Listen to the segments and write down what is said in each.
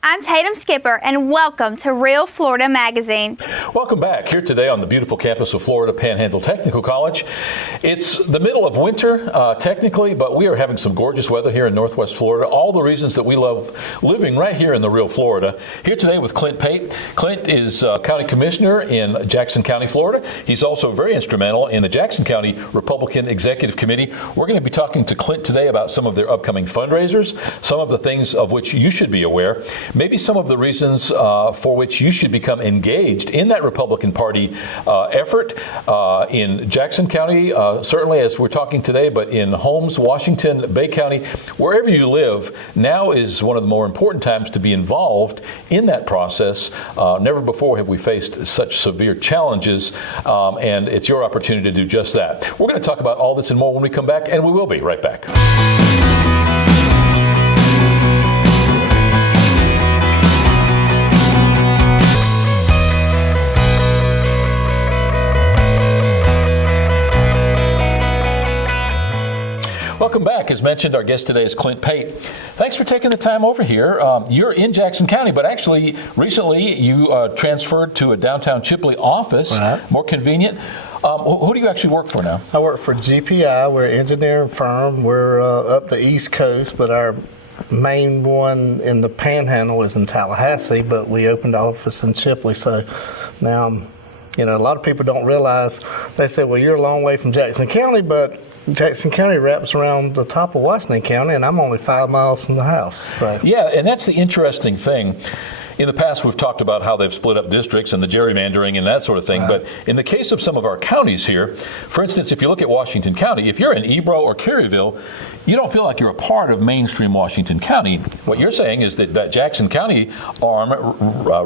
I'm Tatum Skipper, and welcome to Real Florida Magazine. Welcome back here today on the beautiful campus of Florida Panhandle Technical College. It's the middle of winter, technically, but we are having some gorgeous weather here in Northwest Florida. All the reasons that we love living right here in the real Florida. Here today with Clint Pate. Clint is County Commissioner in Jackson County, Florida. He's also very instrumental in the Jackson County Republican Executive Committee. We're going to be talking to Clint today about some of their upcoming fundraisers, some of the things of which you should be aware, maybe some of the reasons for which you should become engaged in that Republican Party effort in Jackson County, certainly as we're talking today, but in Holmes, Washington, Bay County, wherever you live, now is one of the more important times to be involved in that process. Never before have we faced such severe challenges, and it's your opportunity to do just that. We're going to talk about all this and more when we come back, and we will be right back. Welcome back. As mentioned, our guest today is Clint Pate. Thanks for taking the time over here. You're in Jackson County, but actually recently you transferred to a downtown Chipley office, more convenient. Who do you actually work for now? I work for GPI. We're an engineering firm. We're up the East Coast, but our main one in the Panhandle is in Tallahassee, but we opened the office in Chipley. So now, you know, a lot of people don't realize, they say, well, you're a long way from Jackson County, but Jackson County wraps around the top of Washington County, and I'm only 5 miles from the house. So. Yeah, and that's the interesting thing. In the past, we've talked about how they've split up districts and the gerrymandering and that sort of thing. But in the case of some of our counties here, for instance, if you look at Washington County, if you're in Ebro or Caryville, you don't feel like you're a part of mainstream Washington County. What you're saying is that Jackson County arm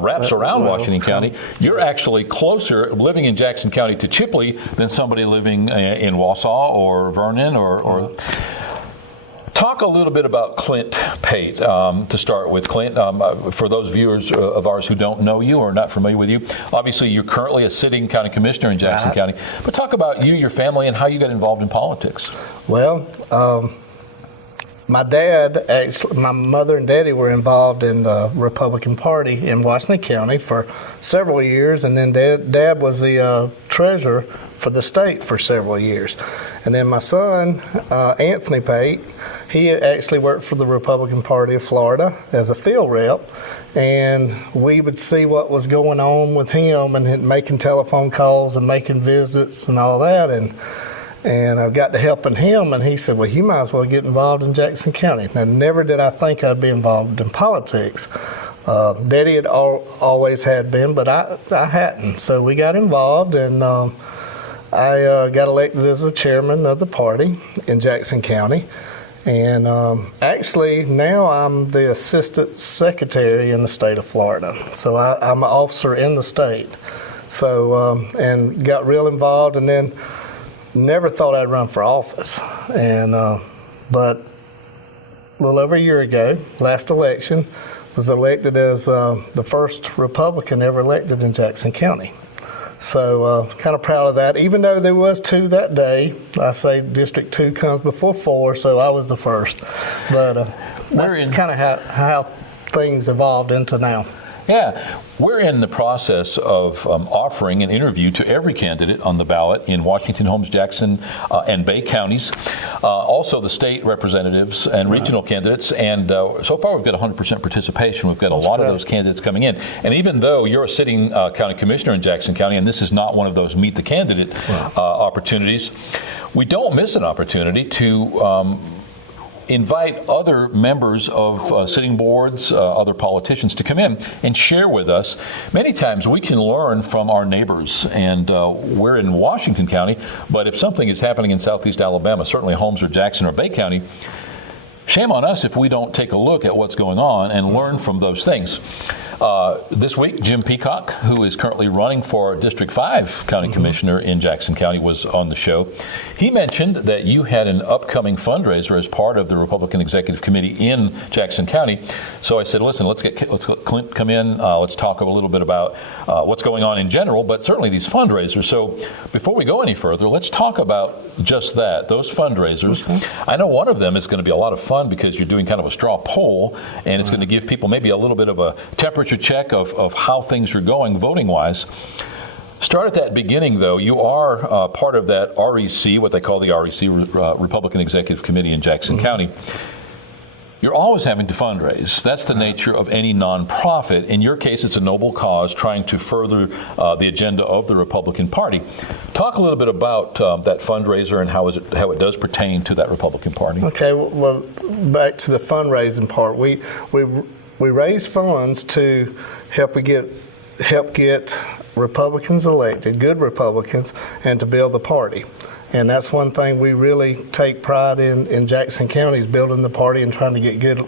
wraps around Washington County. You're actually closer living in Jackson County to Chipley than somebody living in Wausau or Vernon or Talk a little bit about Clint Pate to start with. Clint, for those viewers of ours who don't know you or not familiar with you, obviously you're currently a sitting county commissioner in Jackson County, but talk about you, your family, and how you got involved in politics. Well, my dad, actually, my mother and daddy were involved in the Republican Party in Washington County for several years, and then dad was the treasurer for the state for several years. And then my son, Anthony Pate, he actually worked for the Republican Party of Florida as a field rep, and we would see what was going on with him and making telephone calls and making visits and all that. And I got to helping him, and he said, well, you might as well get involved in Jackson County. Now, never did I think I'd be involved in politics. Daddy had always had been, but I hadn't. So we got involved, and I got elected as the chairman of the party in Jackson County. And actually, now I'm the assistant secretary in the state of Florida. So I'm an officer in the state. So, and got real involved, and then never thought I'd run for office. And but a little over a year ago, last election, was elected as the first Republican ever elected in Jackson County. So kind of proud of that. Even though there was 2 that day, I say District 2 comes before 4, so I was the first. But that's kind of how things evolved into now. Yeah, we're in the process of offering an interview to every candidate on the ballot in Washington, Holmes, Jackson, and Bay counties, also the state representatives and regional candidates. And so far we've got 100% participation. We've got a lot of those candidates coming in. And even though you're a sitting county commissioner in Jackson County, and this is not one of those meet the candidate opportunities, we don't miss an opportunity to invite other members of sitting boards, other politicians to come in and share with us. Many times we can learn from our neighbors, and we're in Washington County, but if something is happening in Southeast Alabama, certainly Holmes or Jackson or Bay County, shame on us if we don't take a look at what's going on and learn from those things. This week, Jim Peacock, who is currently running for District 5 County Commissioner in Jackson County, was on the show. He mentioned that you had an upcoming fundraiser as part of the Republican Executive Committee in Jackson County. So I said, listen, let's let Clint come in. Let's talk a little bit about what's going on in general, but certainly these fundraisers. So before we go any further, let's talk about just that, those fundraisers. I know one of them is going to be a lot of fun. fun because you're doing kind of a straw poll, and it's going to give people maybe a little bit of a temperature check of how things are going voting-wise. Start at that beginning, though. You are part of that REC, what they call the REC, Republican Executive Committee in Jackson County. You're always having to fundraise. That's the nature of any nonprofit. In your case, it's a noble cause trying to further the agenda of the Republican Party. Talk a little bit about that fundraiser and how it does pertain to that Republican Party. Okay, well, back to the fundraising part. We raise funds to help get Republicans elected, good Republicans, and to build the party. And that's one thing we really take pride in Jackson County, is building the party and trying to get good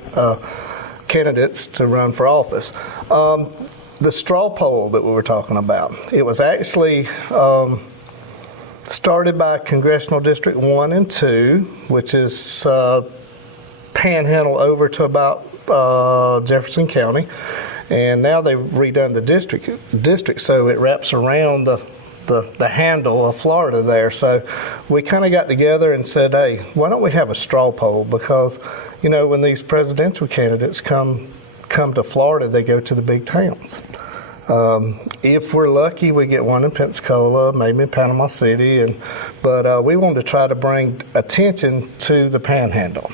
candidates to run for office. The straw poll that we were talking about, it was actually started by Congressional District 1 and 2, which is panhandle over to about Jefferson County. And now they've redone the district so it wraps around the handle of Florida there. So we kind of got together and said, hey, why don't we have a straw poll? Because, you know, when these presidential candidates come to Florida, they go to the big towns. If we're lucky, we get one in Pensacola, maybe in Panama City, but we wanted to try to bring attention to the Panhandle.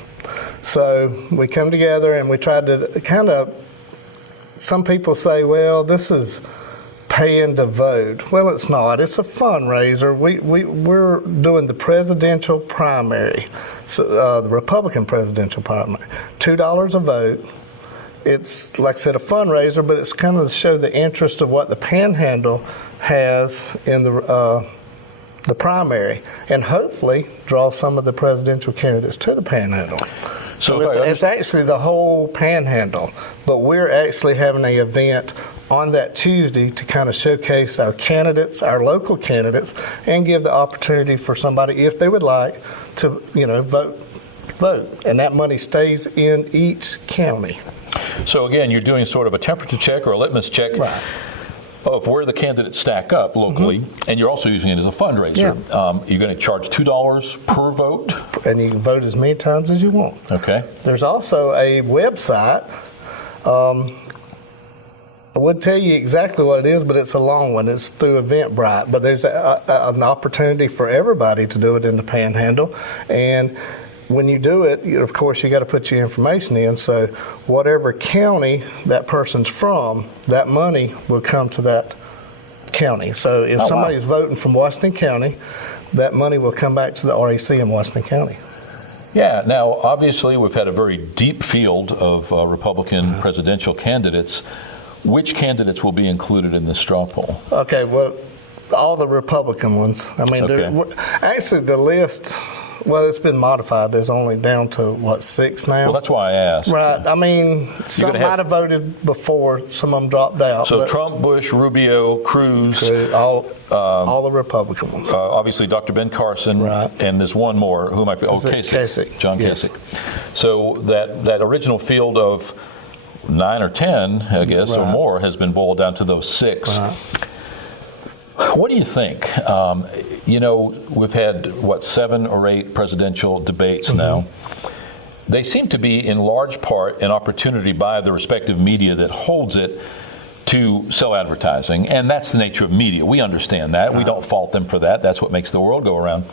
So we come together and we tried to kind of, some people say, well, this is paying to vote. Well, it's not. It's a fundraiser. We're doing the presidential primary, so, the Republican presidential primary. $2 a vote. It's, like I said, a fundraiser, but it's kind of to show the interest of what the Panhandle has in the primary, and hopefully draw some of the presidential candidates to the Panhandle. So it's actually the whole Panhandle, but we're actually having an event on that Tuesday to kind of showcase our candidates, our local candidates, and give the opportunity for somebody, if they would like, to, you know, vote. And that money stays in each county. So again, you're doing sort of a temperature check or a litmus check of where the candidates stack up locally, and you're also using it as a fundraiser. Yeah. You're going to charge $2 per vote? And you can vote as many times as you want. Okay. There's also a website. I would tell you exactly what it is, but it's a long one. It's through Eventbrite. But there's an opportunity for everybody to do it in the Panhandle. And when you do it, of course, you got to put your information in. So whatever county that person's from, that money will come to that county. So if somebody's voting from Washington County, that money will come back to the REC in Washington County. Yeah. Now, obviously, we've had a very deep field of Republican presidential candidates. Which candidates will be included in this straw poll? Okay, well, all the Republican ones. I mean, actually the list, well, it's been modified. There's only down to, 6 now? Well, that's why I asked. Right. I mean, some might have voted before. Some of them dropped out. So Trump, Bush, Rubio, Cruz. All the Republican ones. Obviously, Dr. Ben Carson. Right. And there's one more. Who am I? Kasich. John Kasich. So that original field of 9 or 10, I guess, or more, has been boiled down to those 6. Right. What do you think? You know, we've had, 7 or 8 presidential debates now. They seem to be, in large part, an opportunity by the respective media that holds it to sell advertising. And that's the nature of media. We understand that. We don't fault them for that. That's what makes the world go around.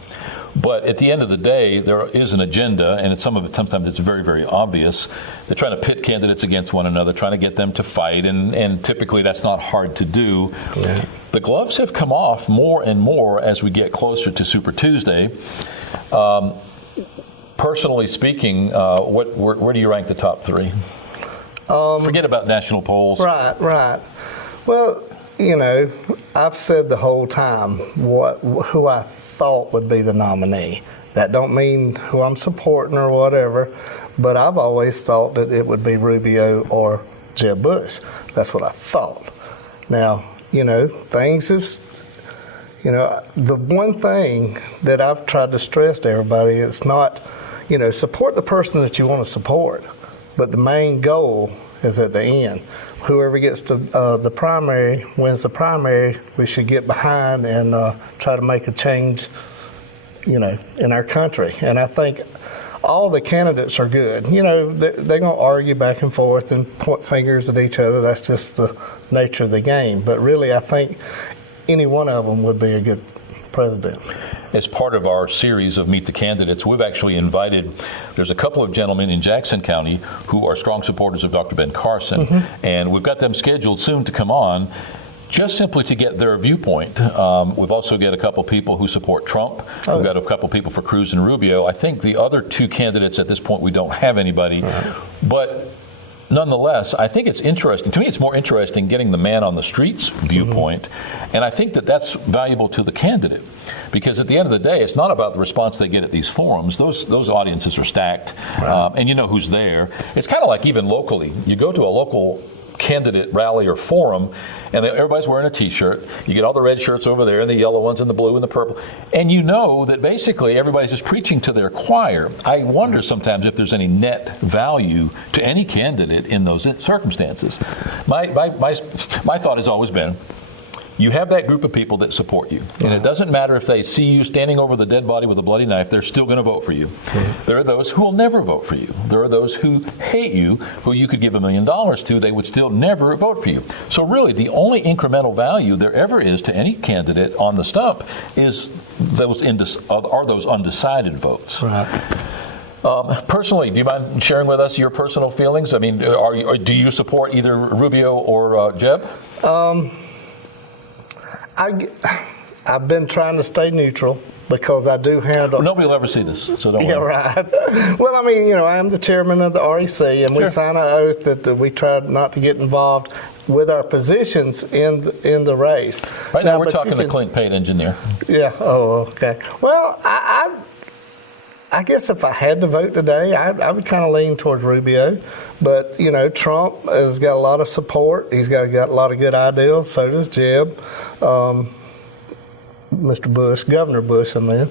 But at the end of the day, there is an agenda, and sometimes it's very, very obvious. They're trying to pit candidates against one another, trying to get them to fight, and typically that's not hard to do. Yeah. The gloves have come off more and more as we get closer to Super Tuesday. Personally speaking, where do you rank the top 3? Forget about national polls. Right. Well, you know, I've said the whole time who I thought would be the nominee. That don't mean who I'm supporting or whatever, but I've always thought that it would be Rubio or Jeb Bush. That's what I thought. Now, you know, things have, you know, the one thing that I've tried to stress to everybody is not, you know, support the person that you want to support, but the main goal is at the end. Whoever gets to the primary, wins the primary, we should get behind and try to make a change, you know, in our country. And I think all the candidates are good. You know, they're going to argue back and forth and point fingers at each other. That's just the nature of the game. But really, I think any one of them would be a good president. As part of our series of Meet the Candidates, we've actually invited, there's a couple of gentlemen in Jackson County who are strong supporters of Dr. Ben Carson, and we've got them scheduled soon to come on, just simply to get their viewpoint. We've also got a couple people who support Trump. We've got a couple people for Cruz and Rubio. I think the other two candidates at this point, we don't have anybody. But nonetheless, I think it's interesting. To me, it's more interesting getting the man on the streets viewpoint. And I think that that's valuable to the candidate. Because at the end of the day, it's not about the response they get at these forums. Those audiences are stacked, and you know who's there. It's kind of like even locally. You go to a local candidate rally or forum, and everybody's wearing a T-shirt. You get all the red shirts over there, and the yellow ones, and the blue, and the purple, and you know that basically everybody's just preaching to their choir. I wonder sometimes if there's any net value to any candidate in those circumstances. My thought has always been, you have that group of people that support you. And it doesn't matter if they see you standing over the dead body with a bloody knife, they're still going to vote for you. There are those who will never vote for you. There are those who hate you, who you could give $1 million to, they would still never vote for you. So really, the only incremental value there ever is to any candidate on the stump is those undecided votes. Personally, do you mind sharing with us your personal feelings? I mean, do you support either Rubio or Jeb? I've been trying to stay neutral because I do handle. Nobody will ever see this, so don't worry. Yeah, right. Well, I mean, you know, I am the chairman of the REC, and we sign an oath that we try not to get involved with our positions in the race. Right now, we're talking to Clint Pate, engineer. Yeah. Oh, okay. Well, I guess if I had to vote today, I would kind of lean towards Rubio. But, you know, Trump has got a lot of support. He's got a lot of good ideals. So does Jeb. Mr. Bush, Governor Bush, I mean.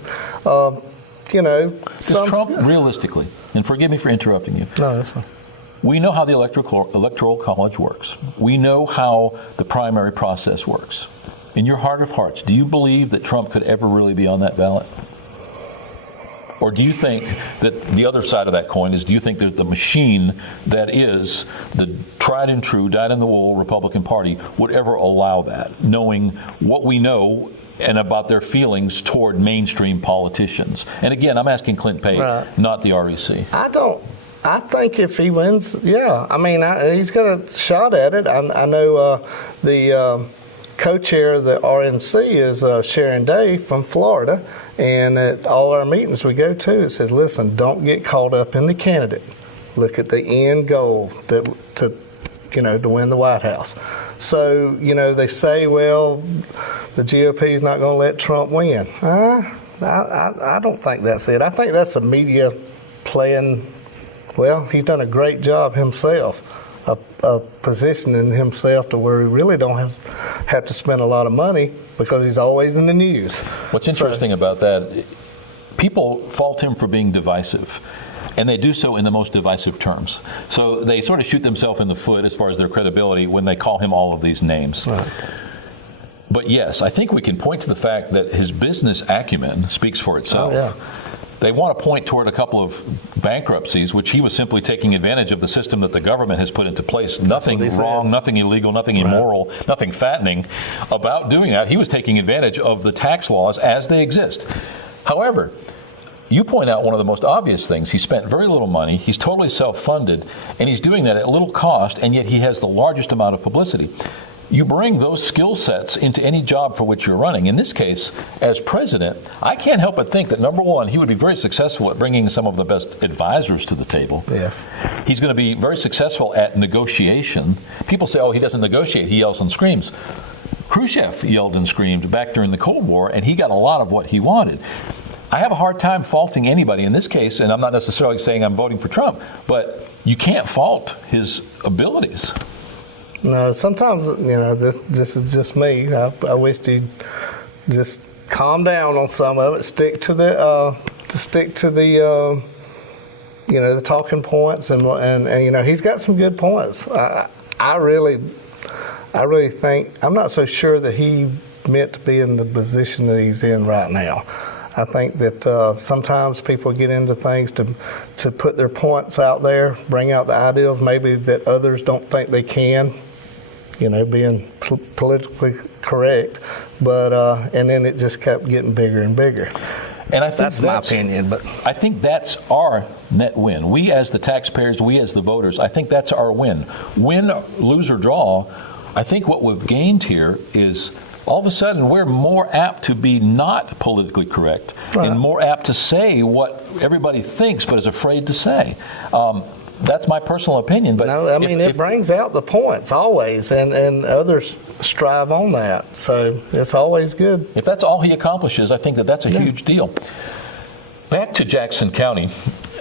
You know. Does Trump, realistically, and forgive me for interrupting you. No, that's fine. We know how the electoral college works. We know how the primary process works. In your heart of hearts, do you believe that Trump could ever really be on that ballot? Or do you think that the other side of that coin is, do you think there's the machine that is the tried and true, dyed-in-the-wool Republican Party would ever allow that, knowing what we know and about their feelings toward mainstream politicians? And again, I'm asking Clint Pate, not the REC. I think if he wins, yeah. I mean, he's got a shot at it. I know the co-chair of the RNC is Sharon Day from Florida, and at all our meetings we go to, it says, listen, don't get caught up in the candidate. Look at the end goal to win the White House. So, you know, they say, well, the GOP is not going to let Trump win. I don't think that's it. I think that's the media playing, well, he's done a great job himself of positioning himself to where he really don't have to spend a lot of money because he's always in the news. What's interesting about that, people fault him for being divisive, and they do so in the most divisive terms. So they sort of shoot themselves in the foot as far as their credibility when they call him all of these names. Right. But yes, I think we can point to the fact that his business acumen speaks for itself. Oh, yeah. They want to point toward a couple of bankruptcies, which he was simply taking advantage of the system that the government has put into place. Nothing wrong, nothing illegal, nothing immoral, nothing fattening about doing that. He was taking advantage of the tax laws as they exist. However, you point out one of the most obvious things. He spent very little money. He's totally self-funded, and he's doing that at little cost, and yet he has the largest amount of publicity. You bring those skill sets into any job for which you're running. In this case, as president, I can't help but think that, number one, he would be very successful at bringing some of the best advisors to the table. Yes. He's going to be very successful at negotiation. People say, oh, he doesn't negotiate, he yells and screams. Khrushchev yelled and screamed back during the Cold War, and he got a lot of what he wanted. I have a hard time faulting anybody in this case, and I'm not necessarily saying I'm voting for Trump, but you can't fault his abilities. No, sometimes, you know, this is just me. I wish you'd just calm down on some of it. Stick to the the talking points, and you know, he's got some good points. I really think, I'm not so sure that he meant to be in the position that he's in right now. I think that sometimes people get into things to put their points out there, bring out the ideals maybe that others don't think they can, being politically correct. But and then it just kept getting bigger and bigger. And I think that's my opinion, but I think that's our net win. We as the taxpayers, we as the voters, I think that's our win. Win, lose, or draw, I think what we've gained here is all of a sudden we're more apt to be not politically correct and more apt to say what everybody thinks but is afraid to say. That's my personal opinion. But no, I mean, it brings out the points always, and others strive on that. So it's always good. If that's all he accomplishes, I think that's a huge deal. Back to Jackson County.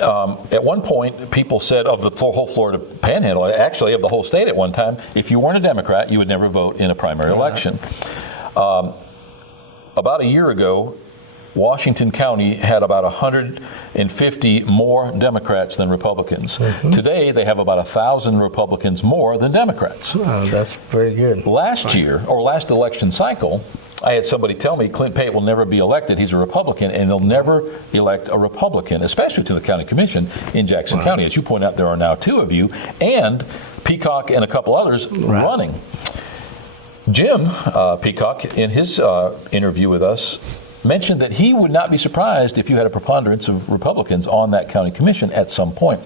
At one point, people said of the whole Florida Panhandle, actually of the whole state at one time, if you weren't a Democrat, you would never vote in a primary election. About a year ago, Washington County had about 150 more Democrats than Republicans. Today, they have about 1,000 Republicans more than Democrats. That's very good. Last year, or last election cycle, I had somebody tell me Clint Pate will never be elected. He's a Republican, and they'll never elect a Republican, especially to the county commission in Jackson County. As you point out, there are now 2 of you, and Peacock and a couple others running. Jim Peacock, in his interview with us, mentioned that he would not be surprised if you had a preponderance of Republicans on that county commission at some point.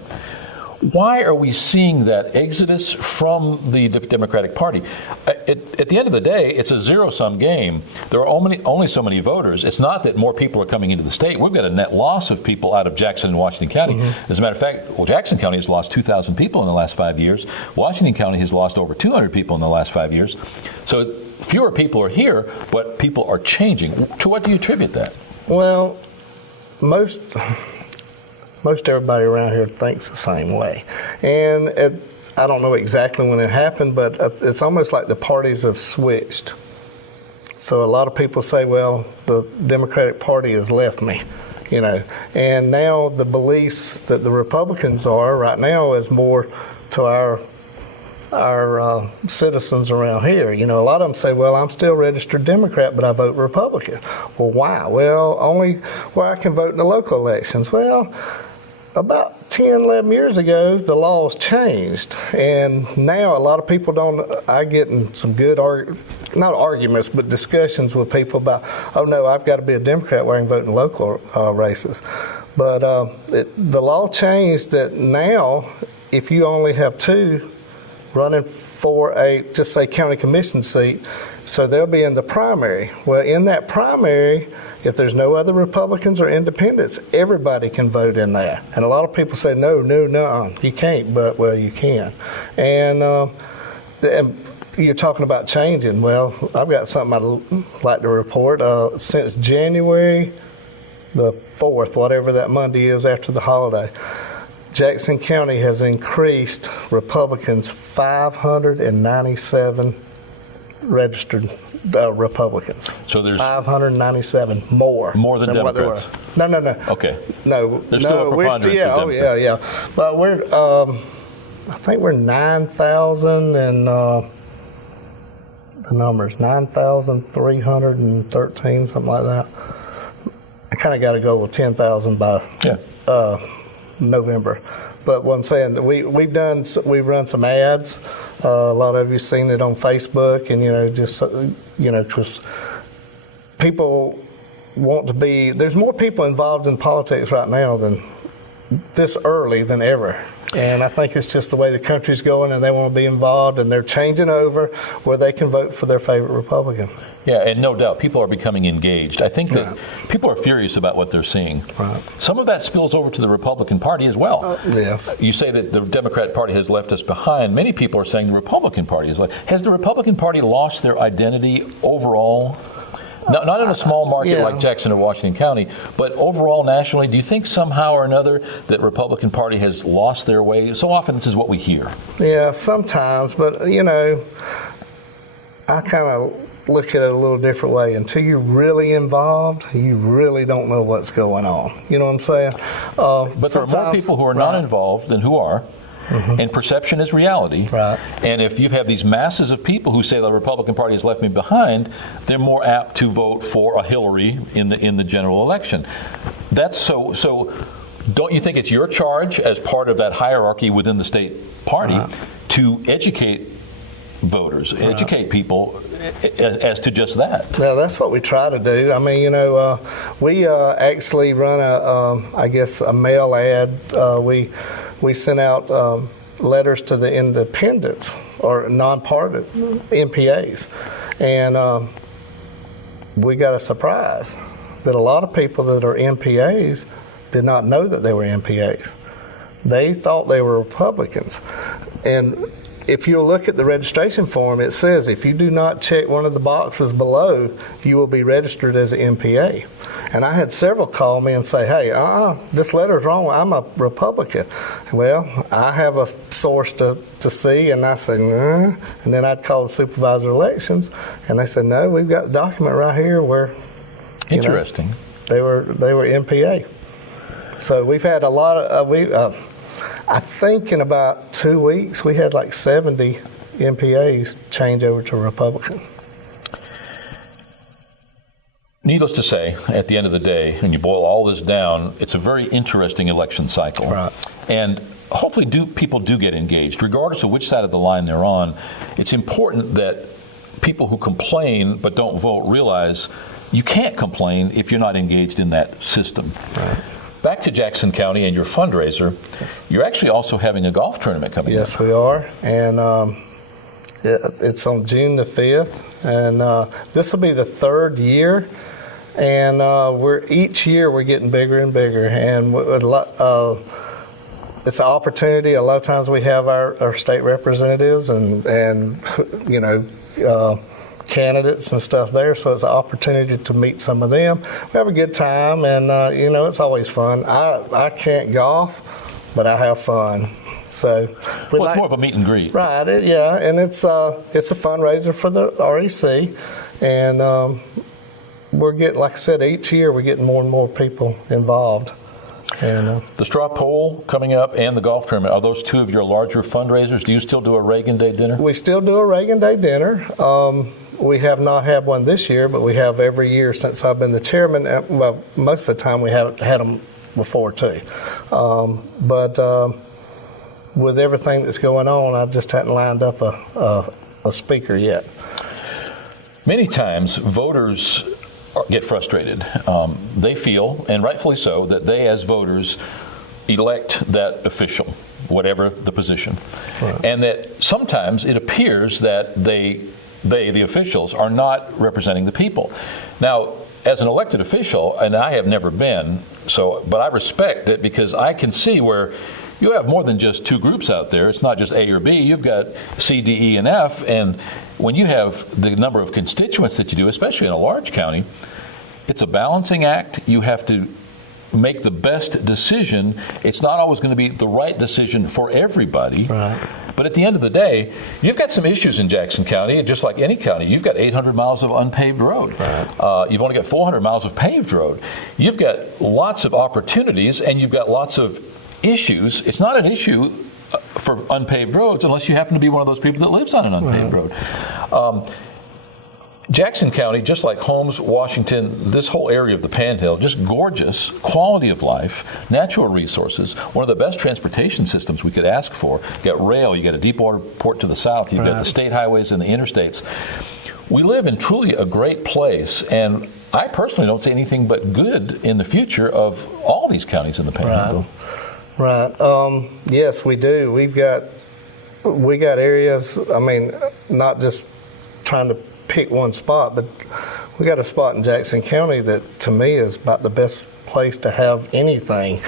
Why are we seeing that exodus from the Democratic Party? At the end of the day, it's a zero-sum game. There are only so many voters. It's not that more people are coming into the state. We've got a net loss of people out of Jackson and Washington County. As a matter of fact, Jackson County has lost 2,000 people in the last 5 years. Washington County has lost over 200 people in the last 5 years. So fewer people are here, but people are changing. To what do you attribute that? Well, most everybody around here thinks the same way. And I don't know exactly when it happened, but it's almost like the parties have switched. So a lot of people say, well, the Democratic Party has left me, And now the beliefs that the Republicans are right now is more to our citizens around here. A lot of them say, well, I'm still registered Democrat, but I vote Republican. Well, why? Well, only where I can vote in the local elections. Well, about 10, 11 years ago, the laws changed. And now a lot of people I get in some good, not arguments, but discussions with people about, oh no, I've got to be a Democrat where I can vote in local races. But the law changed that now, if you only have 2 running for just say county commission seat, so they'll be in the primary. Well, in that primary, if there's no other Republicans or independents, everybody can vote in that. And a lot of people say, no, you can't, but, well, you can. And you're talking about changing. Well, I've got something I'd like to report. Since January the 4th, whatever that Monday is after the holiday, Jackson County has increased Republicans 597 registered Republicans. So there's 597 more than what there Democrats. were. No. Okay. No. There's still a preponderance of Democrats. Yeah. But we're, I think we're 9,000 and the numbers 9,313, something like that. I kind of got to go with 10,000 by November. But what I'm saying, we've run some ads. A lot of you've seen it on Facebook, and because people want to be. There's more people involved in politics right now than this early than ever. And I think it's just the way the country's going, and they want to be involved, and they're changing over where they can vote for their favorite Republican. Yeah, and no doubt, people are becoming engaged. I think that people are furious about what they're seeing. Right. Some of that spills over to the Republican Party as well. Yes. You say that the Democrat Party has left us behind. Many people are saying the Republican Party has left. Has the Republican Party lost their identity overall? Not in a small market like Jackson or Washington County, but overall nationally, do you think somehow or another that Republican Party has lost their way? So often this is what we hear. Yeah, sometimes, but I kind of look at it a little different way. Until you're really involved, you really don't know what's going on. You know what I'm saying? But there are more people who are not involved than who are. And perception is reality. Right. And if you have these masses of people who say the Republican Party has left me behind, they're more apt to vote for a Hillary in the general election. That's so. Don't you think it's your charge as part of that hierarchy within the state party to educate voters, educate people as to just that? Well, that's what we try to do. I mean, we actually run a mail ad. We sent out letters to the independents or nonpartisan MPAs, and we got a surprise that a lot of people that are MPAs did not know that they were MPAs. They thought they were Republicans. And if you look at the registration form, it says if you do not check one of the boxes below, you will be registered as an MPA. And I had several call me and say, hey, this letter's wrong. I'm a Republican. Well, I have a source to see, and I said, nah. And then I'd call the supervisor of elections, and they said, no, we've got the document right here where Interesting. They were MPA. So we've had a lot of, I think in about 2 weeks, we had like 70 MPAs change over to Republican. Needless to say, at the end of the day, when you boil all this down, it's a very interesting election cycle. Right. And hopefully people do get engaged. Regardless of which side of the line they're on, it's important that people who complain but don't vote realize you can't complain if you're not engaged in that system. Right. Back to Jackson County and your fundraiser, you're actually also having a golf tournament coming up. Yes, we are. And it's on June the 5th. And this will be the third year. And each year we're getting bigger and bigger. And it's an opportunity. A lot of times we have our state representatives and candidates and stuff there, so it's an opportunity to meet some of them. We have a good time, and it's always fun. I can't golf, but I have fun. So it's more of a meet and greet, right? And it's a fundraiser for the REC, and we're getting, like I said, each year we're getting more and more people involved. And the straw poll coming up and the golf tournament, are those two of your larger fundraisers? Do you still do a Reagan Day dinner? We still do a Reagan Day dinner. We have not had one this year, but we have every year since I've been the chairman. Well, most of the time we have had them before too. But with everything that's going on, I just hadn't lined up a speaker yet. Many times voters get frustrated. They feel, and rightfully so, that they as voters elect that official, whatever the position. Right. And that sometimes it appears that they, the officials, are not representing the people. Now, as an elected official, and I have never been, but I respect it because I can see where you have more than just two groups out there. It's not just A or B. You've got C, D, E, and F. And when you have the number of constituents that you do, especially in a large county, it's a balancing act. You have to make the best decision. It's not always going to be the right decision for everybody. Right. But at the end of the day, you've got some issues in Jackson County, just like any county. You've got 800 miles of unpaved road. Right. You've only got 400 miles of paved road. You've got lots of opportunities, and you've got lots of issues. It's not an issue for unpaved roads unless you happen to be one of those people that lives on an unpaved road. Jackson County, just like Holmes, Washington, this whole area of the Panhandle, just gorgeous, quality of life, natural resources, one of the best transportation systems we could ask for. You got rail, you got a deep water port to the south, you've got the state highways and the interstates. We live in truly a great place, and I personally don't see anything but good in the future of all these counties in the Panhandle. Right. Yes, we do. We got areas, I mean, not just trying to pick one spot, but we got a spot in Jackson County that to me is about the best place to have anything.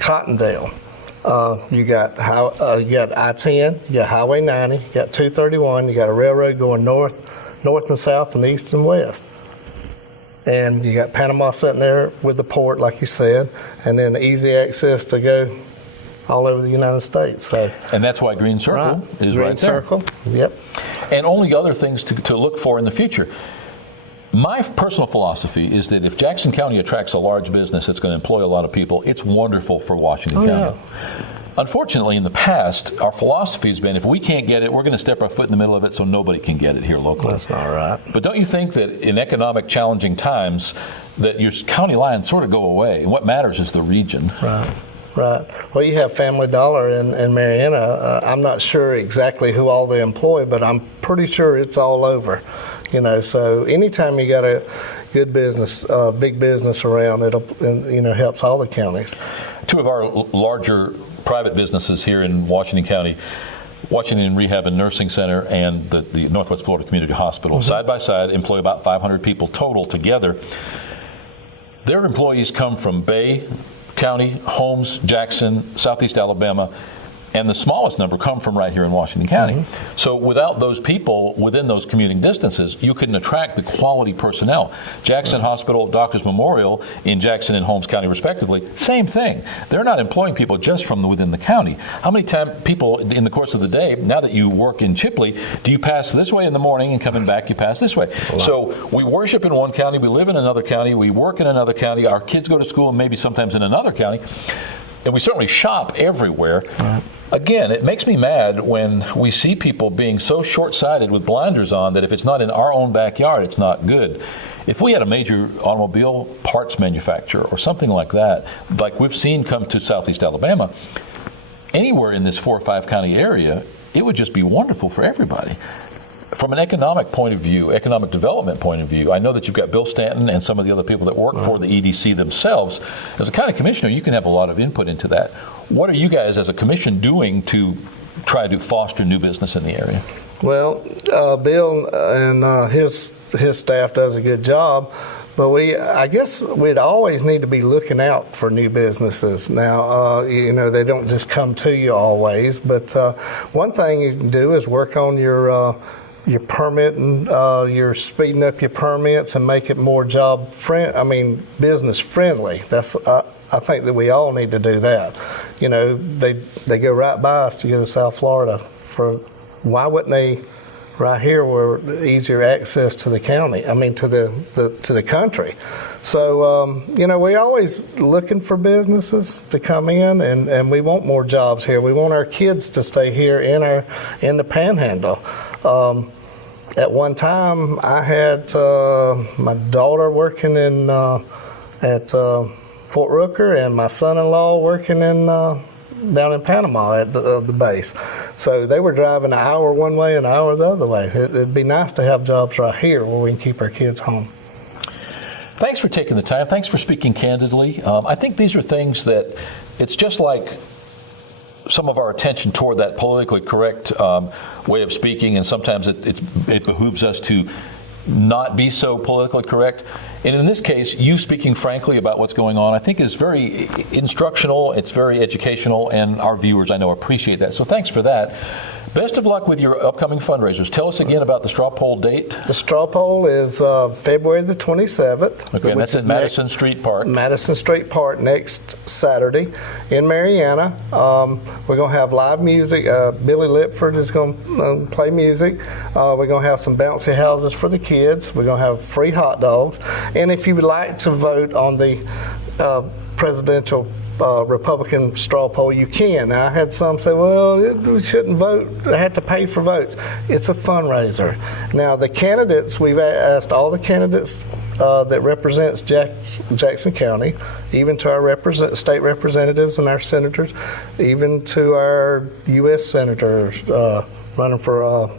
Cottondale. You got I-10, you got Highway 90, you got 231, you got a railroad going north and south and east and west. And you got Panama sitting there with the port, like you said, and then easy access to go all over the United States. So, and that's why Green Circle is right there. Green Circle, yep. And only other things to look for in the future. My personal philosophy is that if Jackson County attracts a large business that's going to employ a lot of people, it's wonderful for Washington County. Yeah. Unfortunately, in the past, our philosophy has been if we can't get it, we're going to step our foot in the middle of it so nobody can get it here locally. That's not right. But don't you think that in economic challenging times that your county lines sort of go away? And what matters is the region. Right. Right. Well, you have Family Dollar in Marietta. I'm not sure exactly who all they employ, but I'm pretty sure it's all over. So anytime you got a good business, big business around, it'll helps all the counties. Two of our larger private businesses here in Washington County, Washington Rehab and Nursing Center and the Northwest Florida Community Hospital, side by side, employ about 500 people total together. Their employees come from Bay County, Holmes, Jackson, Southeast Alabama, and the smallest number come from right here in Washington County. So without those people within those commuting distances, you couldn't attract the quality personnel. Jackson Hospital, Doctors Memorial in Jackson and Holmes County respectively, same thing. They're not employing people just from within the county. How many people in the course of the day, now that you work in Chipley, do you pass this way in the morning and coming back you pass this way? So we worship in one county, we live in another county, we work in another county, our kids go to school and maybe sometimes in another county, and we certainly shop everywhere. Again, it makes me mad when we see people being so short-sighted with blinders on that if it's not in our own backyard, it's not good. If we had a major automobile parts manufacturer or something like that, like we've seen come to Southeast Alabama, anywhere in this 4 or 5 county area, it would just be wonderful for everybody. From an economic point of view, economic development point of view, I know that you've got Bill Stanton and some of the other people that work for the EDC themselves. As a county commissioner, you can have a lot of input into that. What are you guys as a commission doing to try to foster new business in the area? Well, Bill and his staff does a good job, but I guess we'd always need to be looking out for new businesses. Now, they don't just come to you always, but one thing you can do is work on your permitting, you're speeding up your permits and make it more business friendly. That's I think that we all need to do that. They go right by us to get to South Florida. Why wouldn't they right here where easier access to the county? To the country. So we always looking for businesses to come in, and we want more jobs here. We want our kids to stay here in the Panhandle. At one time, I had my daughter working at Fort Rooker and my son-in-law working down in Panama at the base. So they were driving an hour one way and an hour the other way. It'd be nice to have jobs right here where we can keep our kids home. Thanks for taking the time. Thanks for speaking candidly. I think these are things that it's just like some of our attention toward that politically correct way of speaking, and sometimes it behooves us to not be so politically correct. And in this case, you speaking frankly about what's going on, I think is very instructional, it's very educational, and our viewers, I know, appreciate that. So thanks for that. Best of luck with your upcoming fundraisers. Tell us again about the straw poll date. The straw poll is February the 27th. Okay, that's in Madison Street Park. Madison Street Park next Saturday in Marietta. We're going to have live music. Billy Lipford is going to play music. We're going to have some bouncy houses for the kids. We're going to have free hot dogs. And if you would like to vote on the presidential Republican straw poll, you can. Now, I had some say, well, we shouldn't vote. I had to pay for votes. It's a fundraiser. Now, the candidates, we've asked all the candidates that represents Jackson County, even to our state representatives and our senators, even to our U.S. senators running for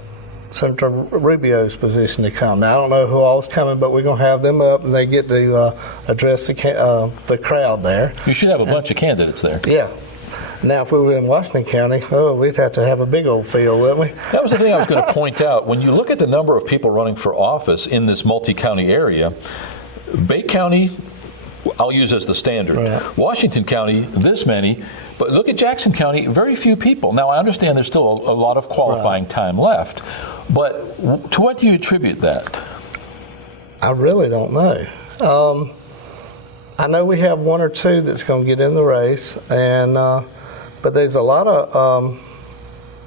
Senator Rubio's position to come. Now, I don't know who all's coming, but we're going to have them up, and they get to address the crowd there. You should have a bunch of candidates there. Yeah. Now, if we were in Washington County, we'd have to have a big old field, wouldn't we? That was the thing I was going to point out. When you look at the number of people running for office in this multi-county area, Bay County, I'll use as the standard. Right. Washington County, this many. But look at Jackson County, very few people. Now, I understand there's still a lot of qualifying time left. But to what do you attribute that? I really don't know. I know we have one or two that's going to get in the race, and but there's a lot of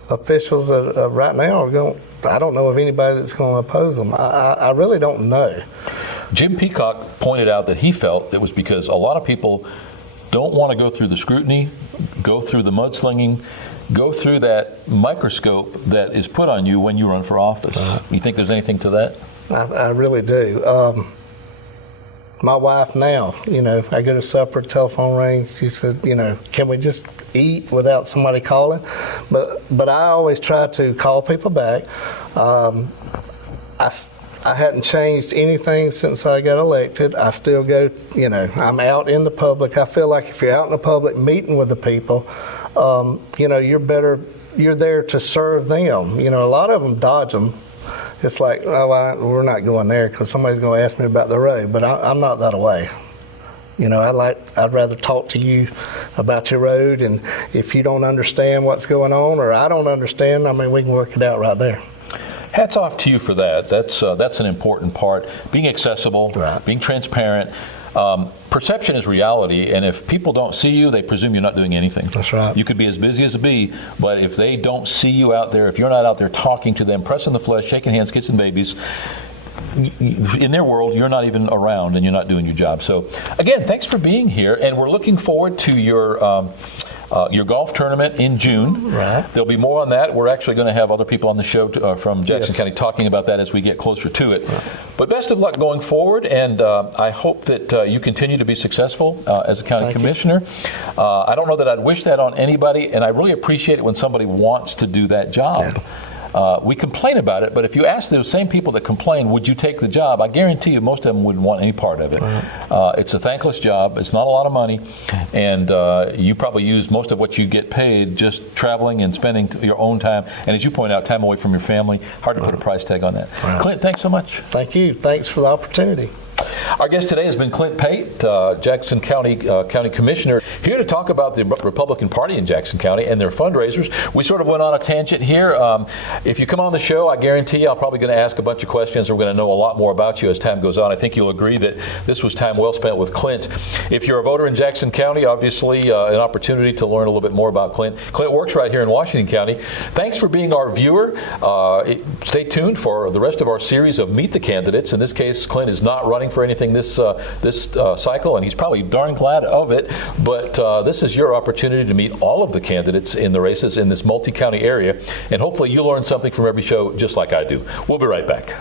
officials that right now are going. I don't know of anybody that's going to oppose them. I really don't know. Jim Peacock pointed out that he felt it was because a lot of people don't want to go through the scrutiny, go through the mudslinging, go through that microscope that is put on you when you run for office. You think there's anything to that? I really do. My wife now, I go to supper, telephone rings. She said, can we just eat without somebody calling? But I always try to call people back. I hadn't changed anything since I got elected. I still go, I'm out in the public. I feel like if you're out in the public meeting with the people, you're there to serve them. A lot of them dodge them. It's like, we're not going there because somebody's going to ask me about the road. But I'm not that way. I'd rather talk to you about your road, and if you don't understand what's going on, or I don't understand, we can work it out right there. Hats off to you for that. That's an important part. Being accessible, right. Being transparent. Perception is reality, and if people don't see you, they presume you're not doing anything. That's right. You could be as busy as a bee, but if they don't see you out there, if you're not out there talking to them, pressing the flesh, shaking hands, kissing babies, in their world, you're not even around and you're not doing your job. So, again, thanks for being here, and we're looking forward to your golf tournament in June. Right. There'll be more on that. We're actually going to have other people on the show from Jackson Yes. County talking about that as we get closer to it. Right. But best of luck going forward, and I hope that you continue to be successful as a county commissioner. I don't know that I'd wish that on anybody, and I really appreciate it when somebody wants to do that job. Yeah. We complain about it, but if you ask those same people that complain, would you take the job? I guarantee you most of them wouldn't want any part of it. Right. It's a thankless job. It's not a lot of money, and you probably use most of what you get paid just traveling and spending your own time, and as you point out, time away from your family. Hard to put a price tag on that. Right. Clint, thanks so much. Thank you. Thanks for the opportunity. Our guest today has been Clint Pate, Jackson County County Commissioner, here to talk about the Republican Party in Jackson County and their fundraisers. We sort of went on a tangent here. If you come on the show, I guarantee you I'm probably going to ask a bunch of questions. We're going to know a lot more about you as time goes on. I think you'll agree that this was time well spent with Clint. If you're a voter in Jackson County, obviously an opportunity to learn a little bit more about Clint. Clint works right here in Washington County. Thanks for being our viewer. Stay tuned for the rest of our series of Meet the Candidates. In this case, Clint is not running for anything this cycle, and he's probably darn glad of it, but this is your opportunity to meet all of the candidates in the races in this multi-county area, and hopefully you learn something from every show just like I do. We'll be right back.